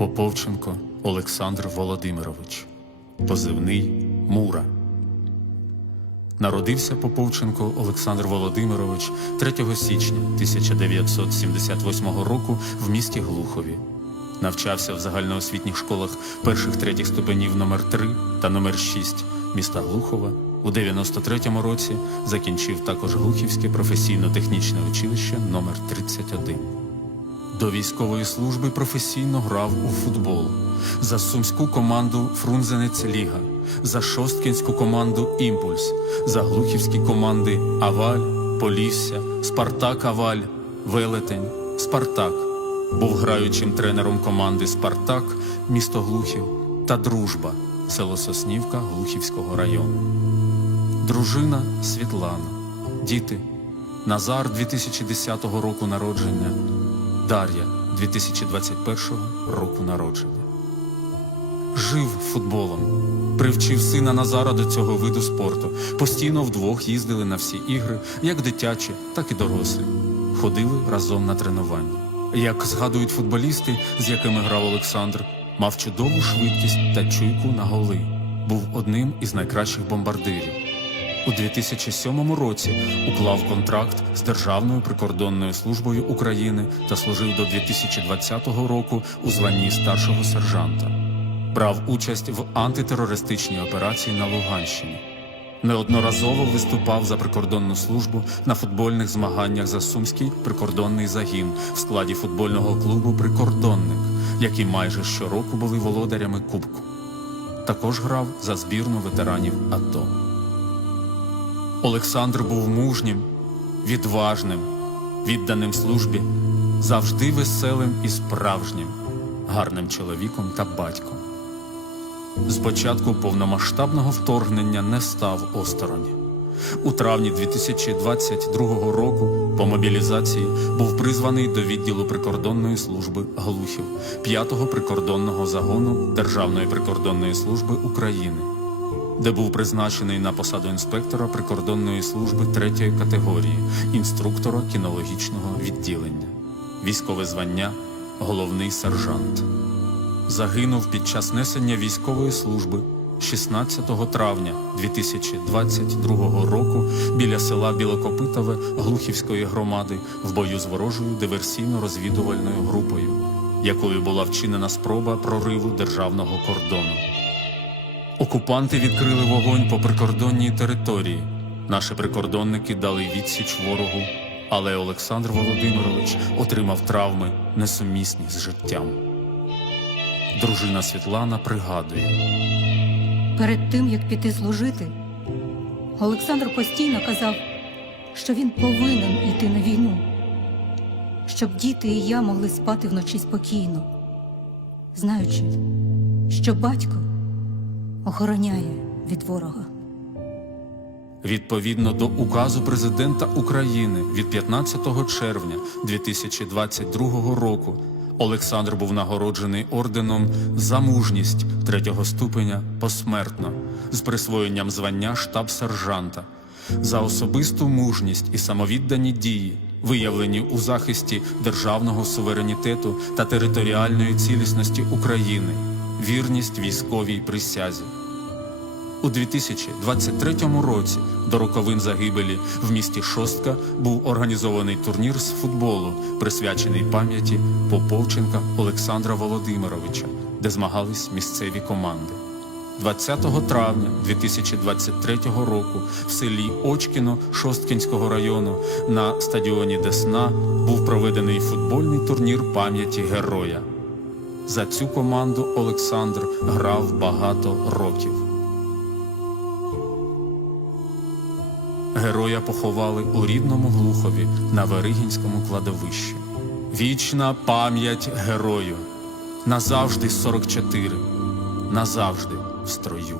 Поповченко Олександр Володимирович, позивний Мура. Народився Поповченко Олександр Володимирович 3 січня 1978 року в місті Глухові. Навчався в загальноосвітніх школах перших третіх ступенів номер 3 та номер 6 міста Глухова. У 93-му році закінчив також Глухівське професійно-технічне училище номер 31. До військової служби професійно грав у футбол за сумську команду Фрунзенець Ліга, за шосткінську команду Імпульс, за глухівські команди Аваль, Полісся, Спартак Аваль, Велетень, Спартак. Був граючим тренером команди Спартак, місто Глухів та Дружба, село Соснівка Глухівського району. Дружина Світлана, діти Назар 2010 року народження, Дар'я 2021 року народження. Жив футболом, привчив сина Назара до цього виду спорту. Постійно вдвох їздили на всі ігри, як дитячі, так і дорослі. Ходили разом на тренування. Як згадують футболісти, з якими грав Олександр, мав чудову швидкість та чуйку на голи. Був одним із найкращих бомбардирів. У 2007 році уклав контракт з Державною прикордонною службою України та служив до 2020 року у званні старшого сержанта. Брав участь в антитерористичній операції на Луганщині. Неодноразово виступав за прикордонну службу на футбольних змаганнях за Сумський прикордонний загін в складі футбольного клубу Прикордонник, які майже щороку були володарями Кубку. Також грав за збірну ветеранів АТО. Олександр був мужнім, відважним, відданим службі, завжди веселим і справжнім, гарним чоловіком та батьком. З початку повномасштабного вторгнення не став осторонь. У травні 2022 року по мобілізації був призваний до відділу прикордонної служби Глухів 5-го прикордонного загону Державної прикордонної служби України де був призначений на посаду інспектора прикордонної служби третьої категорії, інструктора кінологічного відділення, військове звання, головний сержант. Загинув під час несення військової служби 16 травня 2022 року біля села Білокопитове Глухівської громади в бою з ворожою диверсійно-розвідувальною групою, якою була вчинена спроба прориву державного кордону. Окупанти відкрили вогонь по прикордонній території. Наші прикордонники дали відсіч ворогу, але Олександр Володимирович отримав травми несумісні з життям. Дружина Світлана пригадує, Перед тим, як піти служити, Олександр постійно казав, що він повинен йти на війну, щоб діти і я могли спати вночі спокійно, знаючи, що батько охороняє від ворога. відповідно до указу президента України від 15 червня 2022 року, Олександр був нагороджений орденом за мужність третього ступеня посмертно з присвоєнням звання штаб-сержанта за особисту мужність і самовіддані дії, виявлені у захисті державного суверенітету та територіальної цілісності України, вірність військовій присязі. У 2023 році до роковин загибелі в місті Шостка був організований турнір з футболу, присвячений пам'яті Поповченка Олександра Володимировича, де змагались місцеві команди. 20 травня 2023 року в селі Очкіно Шосткінського району на стадіоні Десна був проведений футбольний турнір пам'яті героя. За цю команду Олександр грав багато років. Героя поховали у рідному Глухові на Веригінському кладовищі. Вічна пам'ять герою. Назавжди 44. Назавжди в строю.